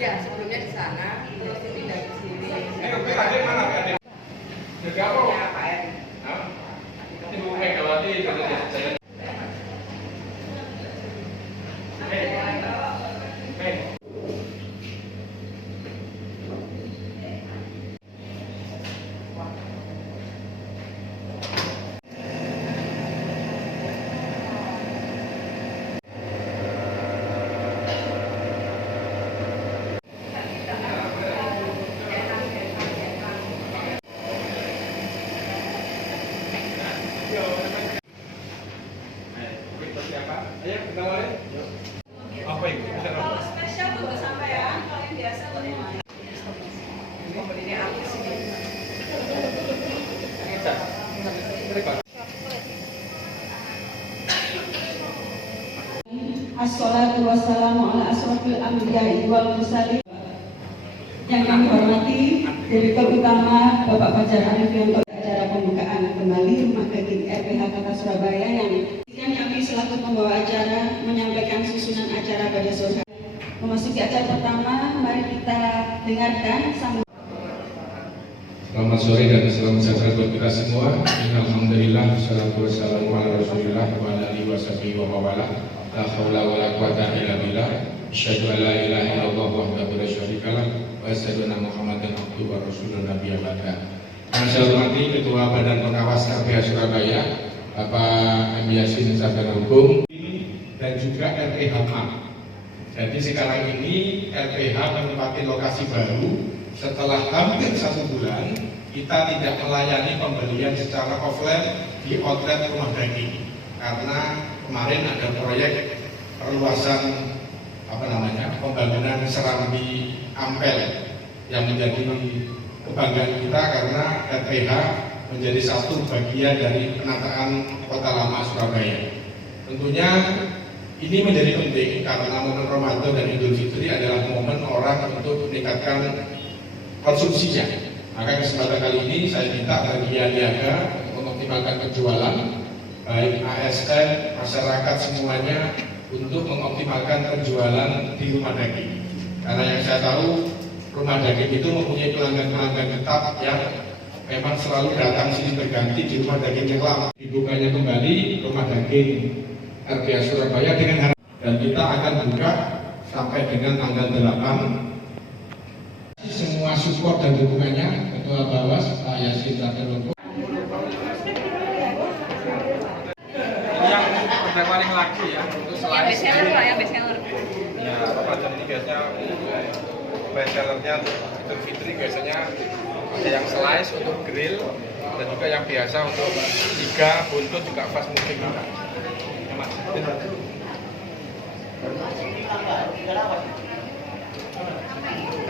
Ya, sebelumnya di sana, terus pindah ke sini. Ini adik mana adik? Jaga apa? Ya, Pak R. Hah? Ini Bu Megawati kalau saya. Ayo kita mulai. Apa itu? Spesial untuk sampean, kalau yang biasa untuk yang lain. Pembelinya aku sih. Assalatu wassalamu ala asrofil anbiya'i wal mursalin. Yang kami hormati Direktur Utama Bapak Fajar Arifin untuk acara pembukaan kembali Rumah Daging RPH Kota Surabaya yang kami selaku pembawa acara menyampaikan susunan acara pada sore. Memasuki acara pertama, mari kita dengarkan sambil. Selamat sore dan selamat sejahtera buat kita semua. Alhamdulillah, wassalatu wassalamu ala Rasulillah wa ala alihi washabihi wa mawala. La haula wa la quwata illa billah. Asyhadu an la ilaha illallah wahdahu la syarikalah wa asyhadu anna Muhammadan abduhu wa rasuluhu nabiyya ba'da. Saya hormati Ketua Badan Pengawas RPH Surabaya, Bapak M. Yasin Sarjana Hukum, dan juga RPH MA. Jadi sekarang ini RPH menempati lokasi baru. Setelah hampir 1 bulan, kita tidak melayani pembelian secara offline di outlet Rumah Daging karena kemarin ada proyek perluasan pembangunan Serambi Ampel yang menjadi kebanggaan kita karena RPH menjadi satu bagian dari penataan Kota Lama Surabaya. Tentunya ini menjadi penting karena momen Ramadan dan Idul Fitri adalah momen orang untuk meningkatkan konsumsinya. Maka kesempatan kali ini saya minta bagi niaga untuk mengoptimalkan penjualan, baik ASN, masyarakat semuanya untuk mengoptimalkan penjualan di Rumah Daging. Karena yang saya tahu Rumah Daging itu mempunyai pelanggan-pelanggan tetap yang memang selalu datang sini berganti di Rumah Daging yang lama. Dibukanya kembali Rumah Daging RPH Surabaya dengan harapan, dan kita akan buka sampai dengan tanggal 8. Semua support dan dukungannya Ketua Bawas Pak Yasin Sarjana Hukum. Ini yang udah paling lagi ya untuk selain Yang bestseller Pak, yang bestseller. ya Ramadan ini biasanya bestsellernya Idul Fitri biasanya ada yang slice untuk grill dan juga yang biasa untuk iga, buntut juga fast moving juga.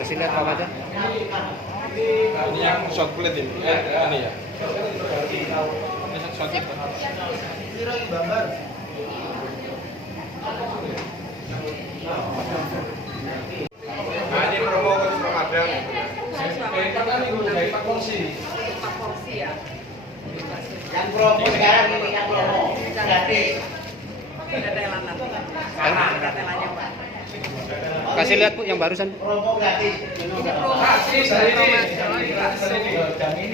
Kasih lihat apa aja? Ini yang short plate ini ya. Ini short plate. Nah, ini promo khusus Ramadan. Pak porsi ya. Yang promo sekarang ini yang promo gratis. Ada telan nanti. Sekarang ada telannya Pak. Kasih lihat Bu yang barusan. Promo gratis. Ini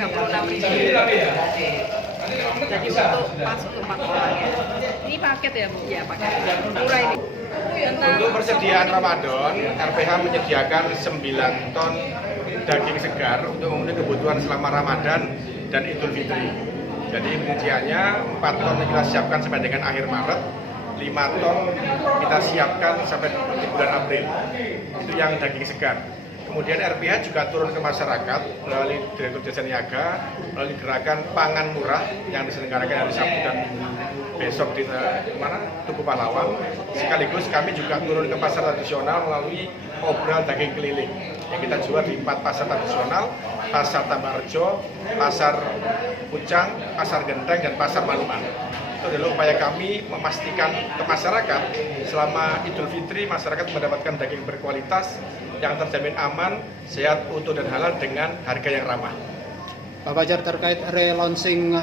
promo jadi untuk pas untuk 4 orang ya. Ini paket ya Bu? Ya paket. Murah ini. Untuk persediaan Ramadan, RPH menyediakan 9 ton daging segar untuk memenuhi kebutuhan selama Ramadan dan Idul Fitri. Jadi penyediaannya 4 ton kita siapkan sampai dengan akhir Maret, 5 ton kita siapkan sampai di bulan April. Itu yang daging segar. Kemudian RPH juga turun ke masyarakat melalui Direktur Jasa Niaga, melalui gerakan pangan murah yang diselenggarakan hari Sabtu dan besok di Tugu Pahlawan. Sekaligus kami juga turun ke pasar tradisional melalui obral daging keliling yang kita jual di 4 pasar tradisional, Pasar Tambakrejo, Pasar Pucang, Pasar Genteng, dan Pasar Manuman. Itu adalah upaya kami memastikan ke masyarakat selama Idul Fitri masyarakat mendapatkan daging berkualitas yang terjamin aman, sehat, utuh, dan halal dengan harga yang ramah. Pak Fajar, terkait relaunching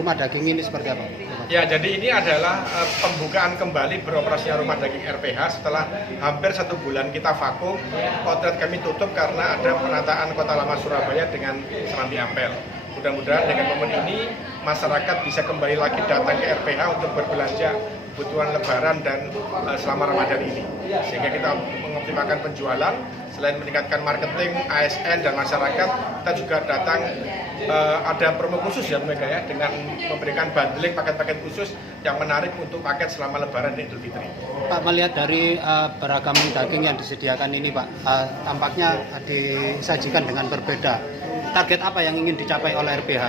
rumah daging ini seperti apa? Ya, jadi ini adalah pembukaan kembali beroperasinya rumah daging RPH setelah hampir 1 bulan kita vakum. Outlet kami tutup karena ada penataan Kota Lama Surabaya dengan Serambi Ampel. Mudah-mudahan dengan momen ini masyarakat bisa kembali lagi datang ke RPH untuk berbelanja kebutuhan Lebaran dan selama Ramadan ini. Sehingga kita mengoptimalkan penjualan, selain meningkatkan marketing, ASN dan masyarakat, kita juga datang ada promo khusus ya mereka ya, dengan memberikan bundling paket-paket khusus yang menarik untuk paket selama Lebaran dan Idul Fitri. Pak, melihat dari beragam daging yang disediakan ini Pak, tampaknya disajikan dengan berbeda. Target apa yang ingin dicapai oleh RPH?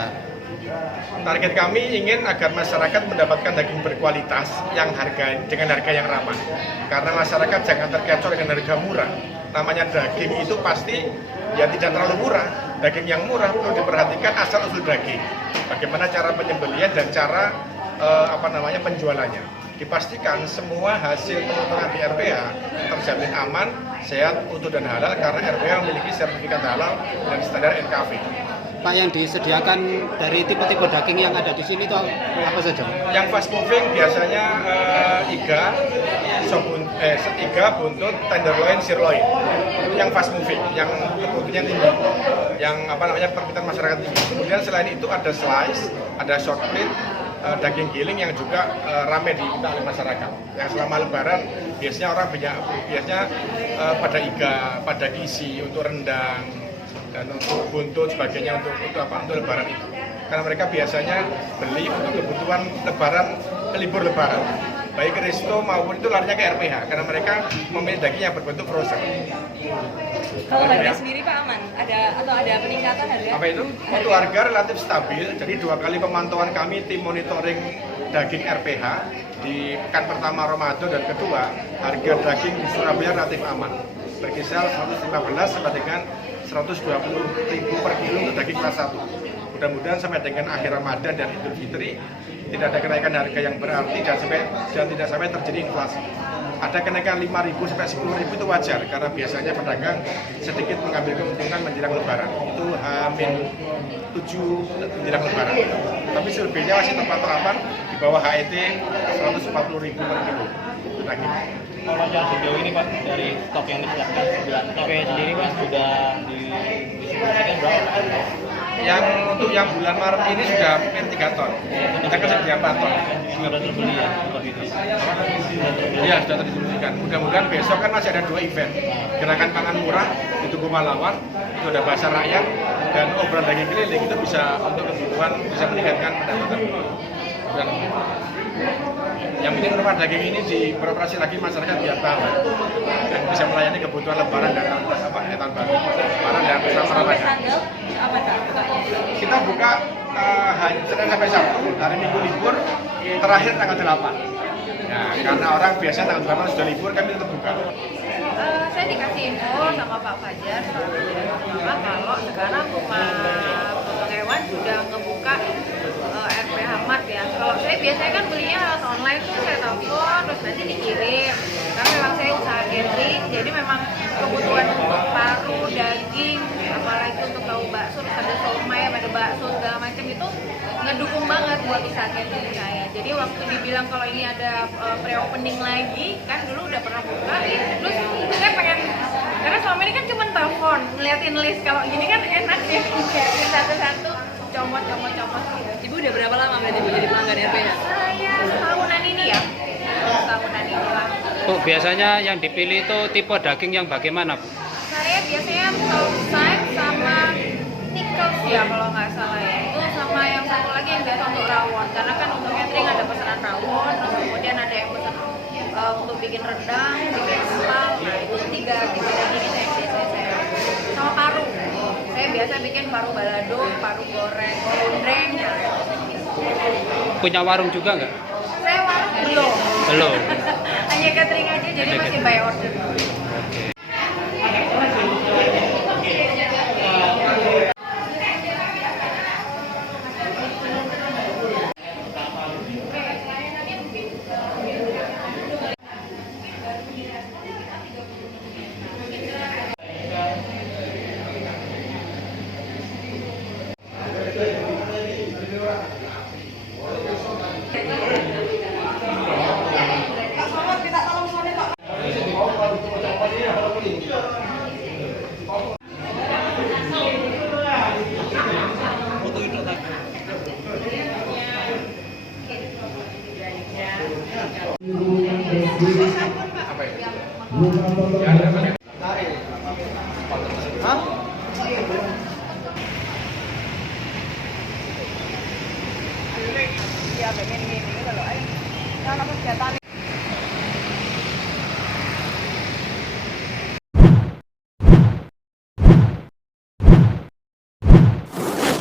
Target kami ingin agar masyarakat mendapatkan daging berkualitas dengan harga yang ramah. Karena masyarakat jangan terkecoh dengan harga murah. Namanya daging itu pasti ya tidak terlalu murah. Daging yang murah perlu diperhatikan asal usul daging. Bagaimana cara penyembelihan dan cara penjualannya. Dipastikan semua hasil pemotongan di RPH terjamin aman, sehat, utuh dan halal karena RPH memiliki sertifikat halal dan standar NKV. Pak, yang disediakan dari tipe-tipe daging yang ada di sini itu apa saja? Yang fast moving biasanya iga, buntut, tenderloin, sirloin. Itu yang fast moving, yang kebutuhannya tinggi, yang permintaan masyarakat tinggi. Kemudian selain itu ada slice, ada short rib, daging giling yang juga ramai diminta oleh masyarakat. Yang selama Lebaran biasanya orang pada iga, pada isi untuk rendang dan untuk buntut sebagainya untuk Lebaran itu. Karena mereka biasanya beli untuk kebutuhan Lebaran, libur Lebaran. Baik resto maupun itu larinya ke RPH karena mereka memilih daging yang berbentuk frozen. Kalau harga sendiri Pak aman? Ada peningkatan harga? Apa itu? Untuk harga relatif stabil. Jadi 2 kali pemantauan kami tim monitoring daging RPH di pekan pertama Ramadan dan kedua, harga daging di Surabaya relatif aman. Berkisar 115 sampai dengan 120.000 per kilo untuk daging kelas 1. Mudah-mudahan sampai dengan akhir Ramadan dan Idul Fitri tidak ada kenaikan harga yang berarti dan tidak sampai terjadi inflasi. Ada kenaikan 5.000 sampai 10.000 itu wajar karena biasanya pedagang sedikit mengambil keuntungan menjelang Lebaran. Itu H-7 menjelang Lebaran. Tapi selebihnya masih terpantau aman di bawah HET 140.000 per kilo. Itu daging. Kalau yang sejauh ini Pak, dari stok yang disiapkan 9 ton sendiri Pak sudah didistribusikan berapa? Yang untuk yang bulan Maret ini sudah hampir 3 ton. Kita kan sedia 4 ton. Sudah terbeli ya? Iya, sudah terdistribusikan. Mudah-mudahan besok kan masih ada 2 event. Gerakan pangan murah di Tugu Pahlawan, itu ada pasar rakyat, dan obrolan daging keliling itu bisa untuk kebutuhan, bisa meningkatkan pendapatan. Dan yang penting rumah daging ini beroperasi lagi masyarakat biar tahu dan bisa melayani kebutuhan Lebaran dan tahun baru. Lebaran dan selama Ramadan. Kita buka Senin sampai Sabtu, hari Minggu libur, terakhir tanggal 8. Nah, karena orang biasanya tanggal 8 sudah libur, kami tetap buka. Saya dikasih info sama Pak Fajar kalau sekarang rumah potong hewan sudah ngebuka RPH Mart ya. Kalau saya biasanya kan belinya lewat online tuh saya telepon terus nanti dikirim. Karena memang saya usaha catering, jadi memang kebutuhan untuk paru, daging, apalagi untuk tahu bakso, terus ada somai, ada bakso segala macam itu ngedukung banget buat usaha catering saya. Jadi waktu dibilang kalau ini ada pre-opening lagi, kan dulu udah pernah buka, terus saya pengen, karena selama ini kan cuma telepon, ngeliatin list, kalau gini kan enak ya, ngeliatin satu-satu, comot gitu. Ibu udah berapa lama berarti Bu jadi pelanggan RPH? Saya setahunan ini ya, setahunan ini lah. Bu, biasanya yang dipilih itu tipe daging yang bagaimana Bu? Saya biasanya top side sama nickels ya kalau nggak salah ya. Itu sama yang satu lagi yang biasa untuk rawon. Karena kan untuk catering ada pesanan rawon, terus kemudian ada yang pesan untuk bikin rendang, bikin empal. Nah itu tiga daging itu yang biasanya saya. Sama paru. Saya biasa bikin paru balado, paru goreng, gondreng ya. Punya warung juga nggak? Saya warung belum. Belum. Hanya catering aja, jadi masih by order. Apa itu? Ya, ada apa? Hah? Ya pengen ini kalau kalau kegiatan